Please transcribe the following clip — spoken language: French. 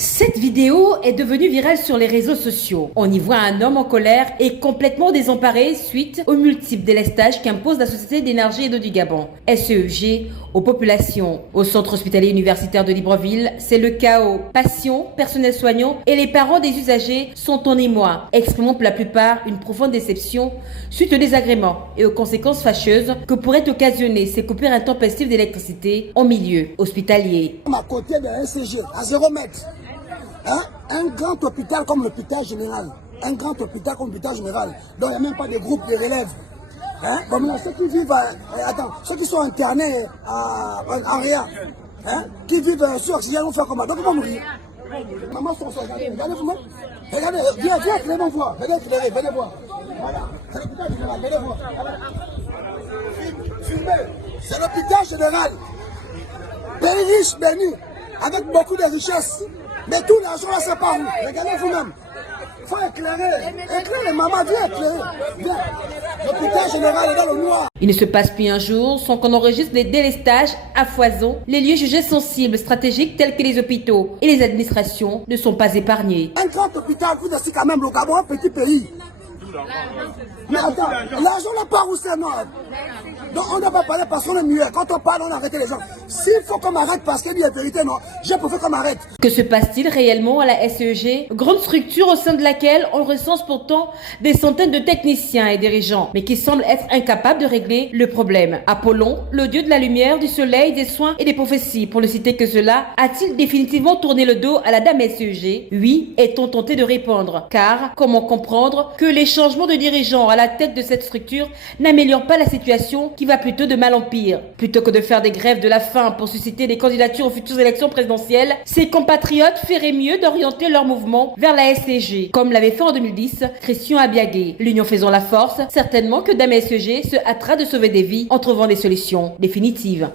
Cette vidéo est devenue virale sur les réseaux sociaux. On y voit un homme en colère et complètement désemparé suite aux multiples délestages qu'impose la Société d'énergie et d'eau du Gabon, SEEG, aux populations. Au centre hospitalier universitaire de Libreville, c'est le chaos. Patients, personnel soignant et les parents des usagers sont en émoi, exprimant pour la plupart une profonde déception suite aux désagréments et aux conséquences fâcheuses que pourraient occasionner ces coupures intempestives d'électricité en milieu hospitalier. À côté d'un SCG, à 0 mètre, un grand hôpital comme l'hôpital général, donc il n'y a même pas de groupe de relève. Comme là, ceux qui vivent, ceux qui sont internés en réa, qui vivent sur oxygène, vont faire comment? Donc ils vont mourir. Maman, regardez-vous, viens éclairer, voir, venez voir. Voilà, c'est l'hôpital général, venez voir. Filmez, c'est l'hôpital général. Pays riche, béni, avec beaucoup de richesses. Mais tout l'argent là, c'est pas où? Regardez vous-même. Il faut éclairer, maman, viens éclairer. Viens. L'hôpital général est dans le noir. Il ne se passe plus un jour sans qu'on enregistre des délestages à foison. Les lieux jugés sensibles, stratégiques tels que les hôpitaux et les administrations ne sont pas épargnés. Un grand hôpital, vous êtes quand même le Gabon, un petit pays. Mais attends, l'argent n'a pas où c'est non. Donc on ne doit pas parler parce qu'on est muet. Quand on parle, on arrête les gens. S'il faut qu'on m'arrête parce qu'il y a vérité, non, j'ai préféré qu'on m'arrête. Que se passe-t-il réellement à la SEEG? Grande structure au sein de laquelle on recense pourtant des centaines de techniciens et dirigeants, mais qui semblent être incapables de régler le problème. Apollon, le dieu de la lumière, du soleil, des soins et des prophéties, pour ne citer que cela, a-t-il définitivement tourné le dos à la dame SEEG? Oui, est-on tenté de répondre? Car comment comprendre que les changements de dirigeants à la tête de cette structure n'améliorent pas la situation qui va plutôt de mal en pire? Plutôt que de faire des grèves de la faim pour susciter des candidatures aux futures élections présidentielles, ses compatriotes feraient mieux d'orienter leur mouvement vers la SEG, comme l'avait fait en 2010 Christian Abiagué. L'union faisant la force, certainement que Dame SEG se hâtera de sauver des vies en trouvant des solutions définitives.